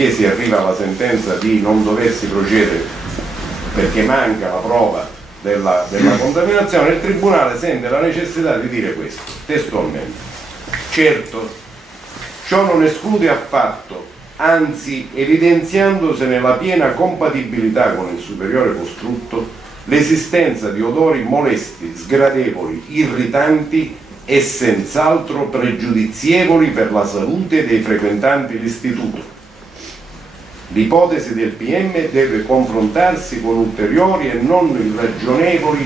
Se si arriva alla sentenza di non doversi procedere perché manca la prova della contaminazione, il Tribunale sente la necessità di dire questo, testualmente. Certo, ciò non esclude affatto, anzi evidenziandosene la piena compatibilità con il superiore costrutto, l'esistenza di odori molesti, sgradevoli, irritanti e senz'altro pregiudizievoli per la salute dei frequentanti l'istituto. L'ipotesi del PM deve confrontarsi con ulteriori e non irragionevoli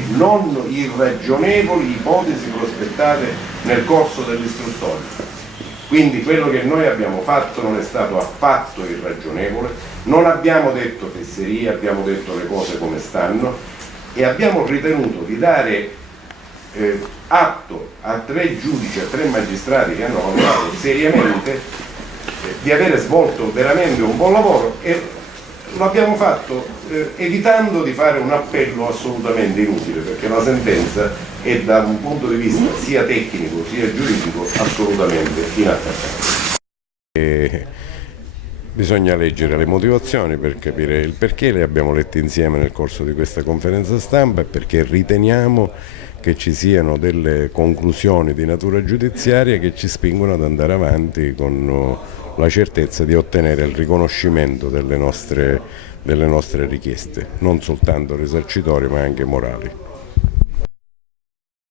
ipotesi prospettate nel corso dell'istruttoria. Quindi quello che noi abbiamo fatto non è stato affatto irragionevole, non abbiamo detto fesserie, abbiamo detto le cose come stanno e abbiamo ritenuto di dare atto a 3 giudici, a 3 magistrati che hanno lavorato seriamente, di avere svolto veramente un buon lavoro, e lo abbiamo fatto evitando di fare un appello assolutamente inutile, perché la sentenza è da un punto di vista sia tecnico sia giuridico assolutamente inattaccabile. Bisogna leggere le motivazioni per capire il perché, le abbiamo lette insieme nel corso di questa conferenza stampa, e perché riteniamo che ci siano delle conclusioni di natura giudiziaria che ci spingono ad andare avanti con la certezza di ottenere il riconoscimento delle nostre richieste, non soltanto risarcitorie ma anche morali.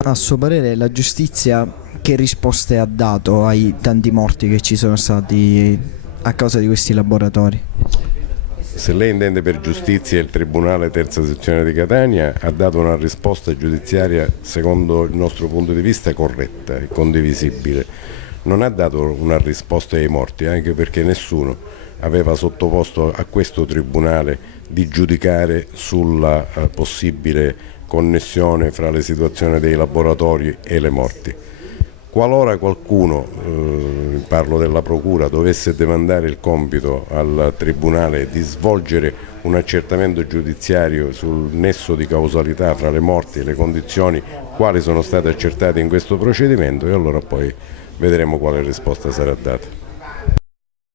A suo parere la giustizia che risposte ha dato ai tanti morti che ci sono stati a causa di questi laboratori? Se lei intende per giustizia, il Tribunale Terza Sezione di Catania ha dato una risposta giudiziaria secondo il nostro punto di vista corretta e condivisibile. Non ha dato una risposta ai morti, anche perché nessuno aveva sottoposto a questo Tribunale di giudicare sulla possibile connessione fra le situazioni dei laboratori e le morti. Qualora qualcuno, parlo della Procura, dovesse demandare il compito al Tribunale di svolgere un accertamento giudiziario sul nesso di causalità fra le morti e le condizioni quali sono state accertate in questo procedimento, e allora poi vedremo quale risposta sarà data.